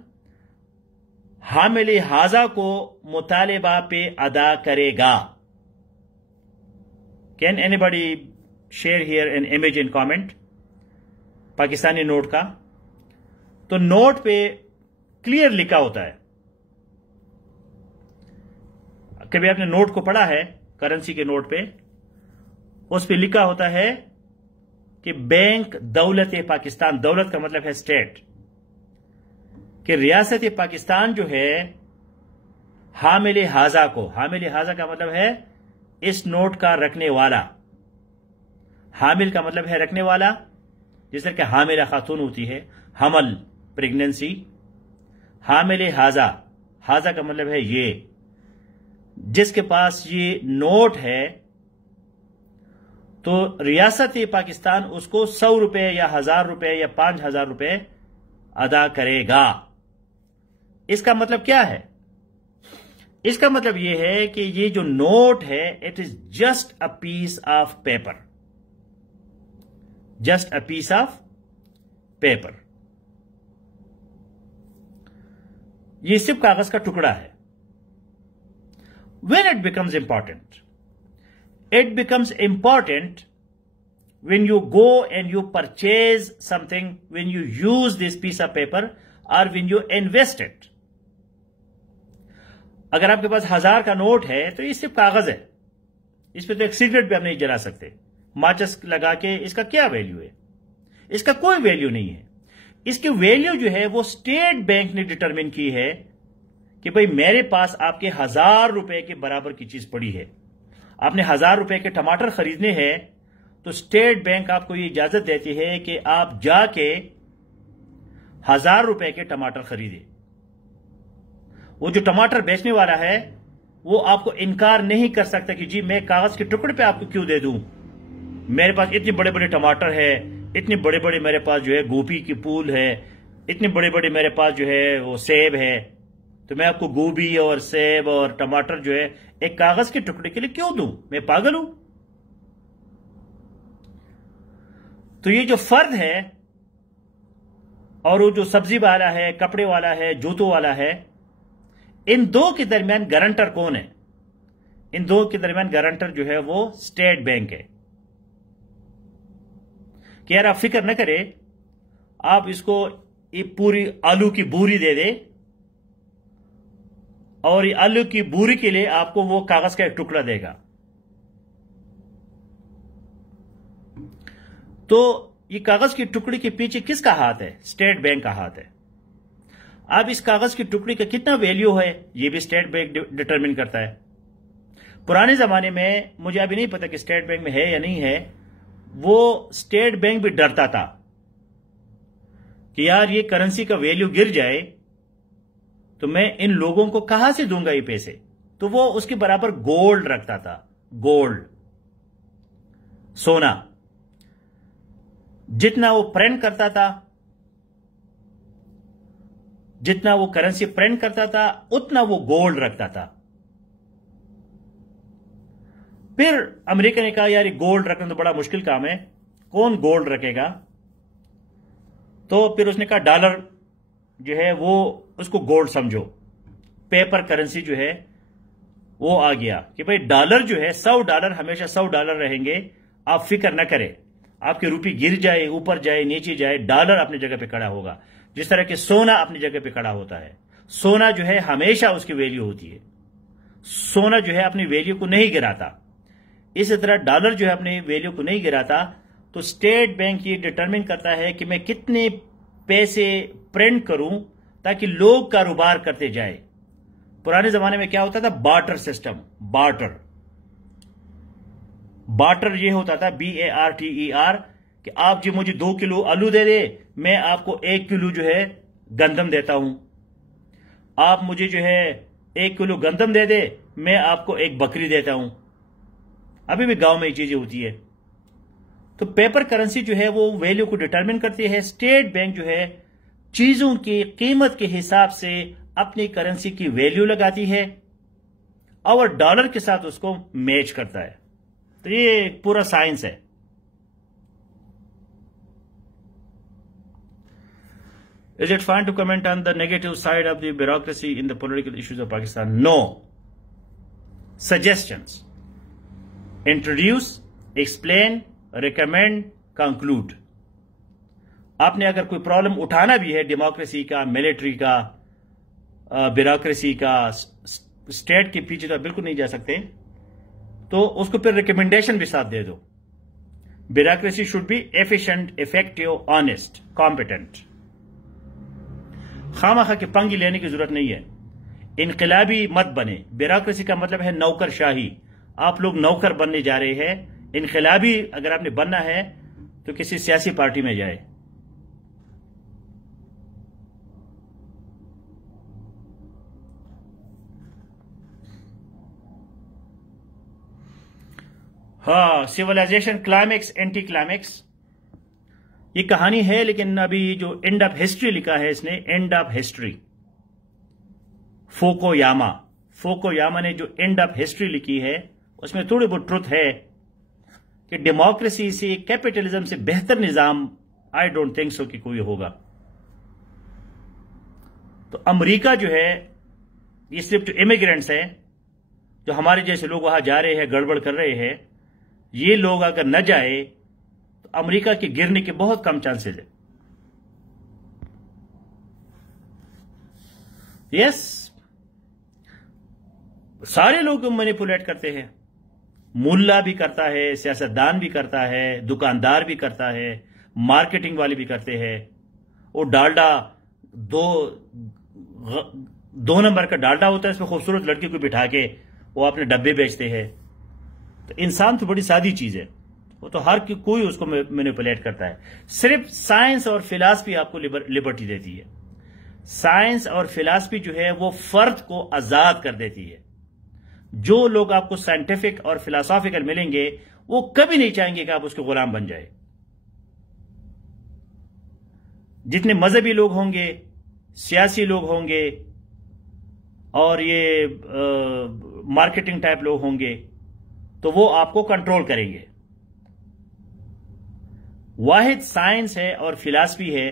हामिल हाजा को मुतालिबा पे अदा करेगा। Can anybody share here an image in comment Pakistani note का? तो नोट पे क्लियर लिखा होता है। कभी आपने नोट को पढ़ा है, करेंसी के नोट पे, उस पे लिखा होता है कि बैंक दौलत पाकिस्तान, दौलत का मतलब है स्टेट, कि रियासत पाकिस्तान जो है हामिल हाजा को, हामिल हाजा का मतलब है इस नोट का रखने वाला, हामिल का मतलब है रखने वाला, जिस तरह के हामिला खातून होती है, हमल प्रेगनेंसी, हामिल हाजा, हाजा का मतलब है ये, जिसके पास ये नोट है तो रियासत पाकिस्तान उसको 100 रुपए या 1000 रुपए या 5000 रुपए अदा करेगा। इसका मतलब क्या है? इसका मतलब यह है कि ये जो नोट है, it is just a piece of paper, just a piece of paper. ये सिर्फ कागज का टुकड़ा है। When it becomes important, it becomes important when you go and you purchase something, when you use this piece of paper or when you invest it. अगर आपके पास 1000 का note है तो ये सिर्फ कागज है, इस पे तो एक सिगरेट भी आप नहीं जला सकते, माचिस लगा के। इसका क्या वैल्यू है? इसका कोई वैल्यू नहीं है। इसकी वैल्यू जो है वो स्टेट बैंक ने डिटरमिन की है कि भाई मेरे पास आपके 1000 रुपए के बराबर की चीज पड़ी है, आपने 1000 रुपए के टमाटर खरीदने हैं, तो स्टेट बैंक आपको ये इजाजत देती है कि आप जाके 1000 रुपए के टमाटर खरीदे। वो जो टमाटर बेचने वाला है वो आपको इनकार नहीं कर सकता कि जी मैं कागज के टुकड़े पे आपको क्यों दे दूं, मेरे पास इतने बड़े बड़े टमाटर है, इतने बड़े बड़े मेरे पास जो है गोभी की फूल है, इतने बड़े बड़े मेरे पास जो है वो सेब है, तो मैं आपको गोभी और सेब और टमाटर जो है एक कागज के टुकड़े के लिए क्यों दूं? मैं पागल हूं? तो ये जो फर्द है और वो जो सब्जी वाला है, कपड़े वाला है, जूतों वाला है, इन दो के दरमियान गारंटर कौन है? इन दो के दरमियान गारंटर जो है वो स्टेट बैंक है। कि यार आप फिक्र न करें, आप इसको ये पूरी आलू की बोरी दे दे और ये आलू की बोरी के लिए आपको वो कागज का एक टुकड़ा देगा। तो ये कागज के टुकड़े के पीछे किसका हाथ है? स्टेट बैंक का हाथ है। अब इस कागज के टुकड़े का कितना वैल्यू है ये भी स्टेट बैंक डिटरमिन करता है। पुराने जमाने में, मुझे अभी नहीं पता कि स्टेट बैंक में है या नहीं है, वो स्टेट बैंक भी डरता था कि यार ये करेंसी का वैल्यू गिर जाए तो मैं इन लोगों को कहां से दूंगा ये पैसे, तो वो उसके बराबर गोल्ड रखता था। गोल्ड, सोना, जितना वो प्रिंट करता था, जितना वो करेंसी प्रिंट करता था, उतना वो गोल्ड रखता था। फिर अमेरिका ने कहा यार ये गोल्ड रखना तो बड़ा मुश्किल काम है, कौन गोल्ड रखेगा? तो फिर उसने कहा डॉलर जो है वो उसको गोल्ड समझो, पेपर करेंसी जो है वो आ गया कि भाई डॉलर जो है $100 हमेशा $100 रहेंगे, आप फिक्र न करें, आपकी रुपये गिर जाए, ऊपर जाए, नीचे जाए, डॉलर अपनी जगह पे खड़ा होगा। जिस तरह के सोना अपनी जगह पे खड़ा होता है, सोना जो है हमेशा उसकी वैल्यू होती है, सोना जो है अपनी वैल्यू को नहीं गिराता, इसी तरह डॉलर जो है अपनी वैल्यू को नहीं गिराता। तो स्टेट बैंक ये डिटरमिन करता है कि मैं कितने पैसे प्रिंट करूं ताकि लोग कारोबार करते जाए, पुराने जमाने में क्या होता था? Barter system. बार्टर बार्टर ये होता था, BARTER, कि आप जी मुझे 2 किलो आलू दे दे, मैं आपको 1 किलो जो है गंदम देता हूं। आप मुझे जो है 1 किलो गंदम दे दे, मैं आपको 1 बकरी देता हूं। अभी भी गांव में ये चीजें होती है। तो पेपर करेंसी जो है वो वैल्यू को डिटरमिन करती है। स्टेट बैंक जो है चीजों की कीमत के हिसाब से अपनी करेंसी की वैल्यू लगाती है और डॉलर के साथ उसको मैच करता है। तो ये एक पूरा साइंस है। Is it fine to comment on the negative side of the bureaucracy in the political issues of Pakistan? No. Suggestions. Introduce, explain, recommend, conclude. आपने अगर कोई प्रॉब्लम उठाना भी है डेमोक्रेसी का, मिलिट्री का, ब्यूरोक्रेसी का, स्टेट के पीछे तो बिल्कुल नहीं जा सकते, तो उसको फिर रिकमेंडेशन भी साथ दे दो। Bureaucracy should be efficient, effective, honest, competent. खामखा के पंगी लेने की जरूरत नहीं है। इनकलाबी मत बने। ब्यूरोक्रेसी का मतलब है नौकरशाही। आप लोग नौकर बनने जा रहे हैं। इनकलाबी अगर आपने बनना है तो किसी सियासी पार्टी में जाए। हाँ, सिविलाइजेशन क्लाइमेक्स, एंटी क्लाइमेक्स, ये कहानी है, लेकिन अभी जो एंड ऑफ हिस्ट्री लिखा है इसने, एंड ऑफ हिस्ट्री, फोकोयामा ने जो एंड ऑफ हिस्ट्री लिखी है उसमें थोड़ी बहुत ट्रुथ है कि डेमोक्रेसी से, कैपिटलिज्म से बेहतर निजाम आई डोंट थिंक सो कि कोई होगा। तो अमेरिका जो है ये सिर्फ जो इमिग्रेंट्स हैं, जो हमारे जैसे लोग वहां जा रहे हैं, गड़बड़ कर रहे हैं, ये लोग अगर न जाए तो अमेरिका के गिरने के बहुत कम चांसेस है। यस, सारे लोग मैनिपुलेट करते हैं। मुल्ला भी करता है, सियासतदान भी करता है, दुकानदार भी करता है, मार्केटिंग वाले भी करते हैं। वो डालडा दो नंबर का डालडा होता है, इसमें खूबसूरत लड़की को बिठा के वो अपने डब्बे बेचते हैं। तो इंसान तो बड़ी सादी चीज है, वो तो हर कोई उसको मैनिपुलेट करता है। सिर्फ साइंस और फिलॉसफी आपको लिबर्टी देती है। साइंस और फिलॉसफी जो है वो फर्द को आजाद कर देती है। जो लोग आपको साइंटिफिक और फिलोसॉफिकल मिलेंगे वो कभी नहीं चाहेंगे कि आप उसके गुलाम बन जाए। जितने मजहबी लोग होंगे, सियासी लोग होंगे और ये मार्केटिंग टाइप लोग होंगे, तो वो आपको कंट्रोल करेंगे। वाहिद साइंस है और फिलॉसफी है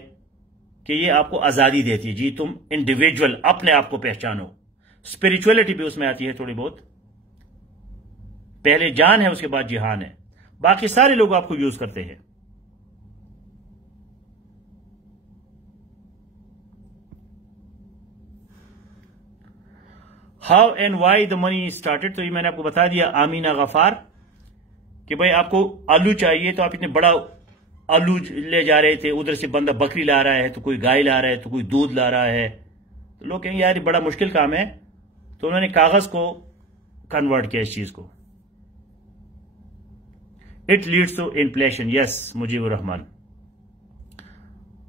कि ये आपको आजादी देती है। जी, तुम इंडिविजुअल अपने आप को पहचानो। स्पिरिचुअलिटी भी उसमें आती है थोड़ी बहुत। पहले जान है, उसके बाद जिहान है। बाकी सारे लोग आपको यूज करते हैं। How and why the money started, तो ये मैंने आपको बता दिया। आमीना गफार कि भाई आपको आलू चाहिए, तो आप इतने बड़ा आलू ले जा रहे थे, उधर से बंदा बकरी ला रहा है, तो कोई गाय ला रहा है, तो कोई दूध ला रहा है। तो लोग कहेंगे यार ये बड़ा मुश्किल काम है, तो उन्होंने कागज को कन्वर्ट किया इस चीज को। It leads to inflation. Yes, Mujibur Rahman.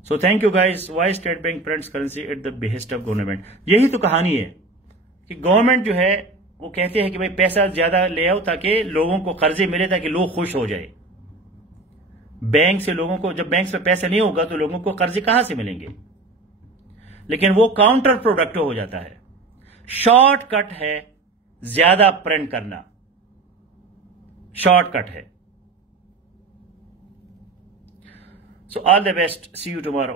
So thank you guys. Why state bank prints currency at the behest of government. यही तो कहानी है कि गवर्नमेंट जो है वो कहते हैं कि भाई पैसा ज्यादा ले आओ ताकि लोगों को कर्जे मिले, ताकि लोग खुश हो जाए। बैंक से लोगों को, जब बैंक में पैसा नहीं होगा तो लोगों को कर्जे कहां से मिलेंगे? लेकिन वो काउंटर प्रोडक्टिव हो जाता है। शॉर्टकट है ज्यादा प्रिंट करना, शॉर्टकट है। So all the best, see you tomorrow.